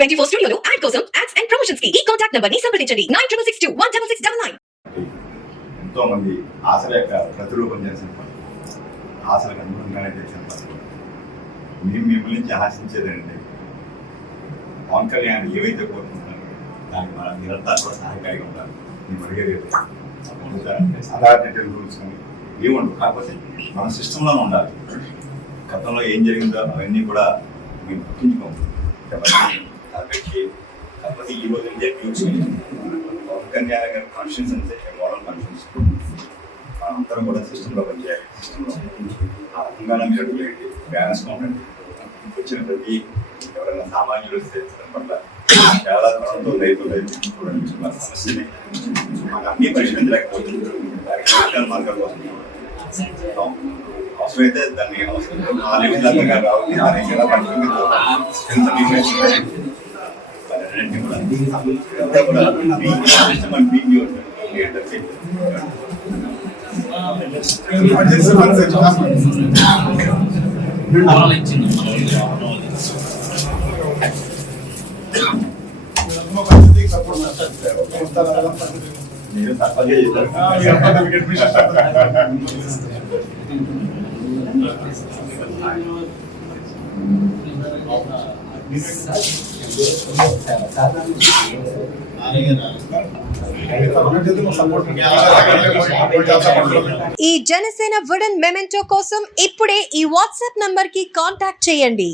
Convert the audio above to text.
24 స్టూడియోలో యాడ్ కోసం ads and promotions కి ఈ కాంటాక్ట్ నంబర్ ని సంప్రదించండి 9662166699. ఎంతో మంది ఆశల యొక్క ప్రతిరూపం చేసిన పని, ఆశలకు అనుగుణంగానే చేసిన పని. మేము మిమ్మల్ని నుంచి ఆశించేదండి పవన్ కళ్యాణ్ ఏవైతే కోరుకుంటున్నారో దానికి మన నిరంతరం కూడా సహాయకారిగా ఉండాలి. మేము అడిగేది అథారిటీ రూల్స్ కానీ ఏముండవు, కాకపోతే మన సిస్టంలోనే ఉండాలి. గతంలో ఏం జరిగిందో అవన్నీ కూడా మేము గుర్తుంచుకోము కాబట్టి కాకపోతే ఈ రోజు పవన్ కళ్యాణ్ గారి కాన్షియన్స్ అంటే మోడల్ కాన్షియన్స్ అందరం కూడా సిస్టంలో పనిచేయాలి. సిస్టంలో ఆ రకంగానే మీరు అడుగులేండి, బ్యాలెన్స్గా ఉండండి. వచ్చిన ప్రతి ఎవరైనా సామాన్యులు వస్తే పట్ల చాలా త్వరతో రైతులు చూడండి సమస్యని మాకు అన్ని పరిష్కరించలేకపోతుంది. దానికి మార్గాల కోసం అవసరమైతే దాన్ని కాబట్టి దాన్ని ఎలా మీరు తప్పగా ఈ జనసేన వుడెన్ మెమెంటో కోసం ఇప్పుడే ఈ వాట్సాప్ నంబర్ కి కాంటాక్ట్ చేయండి.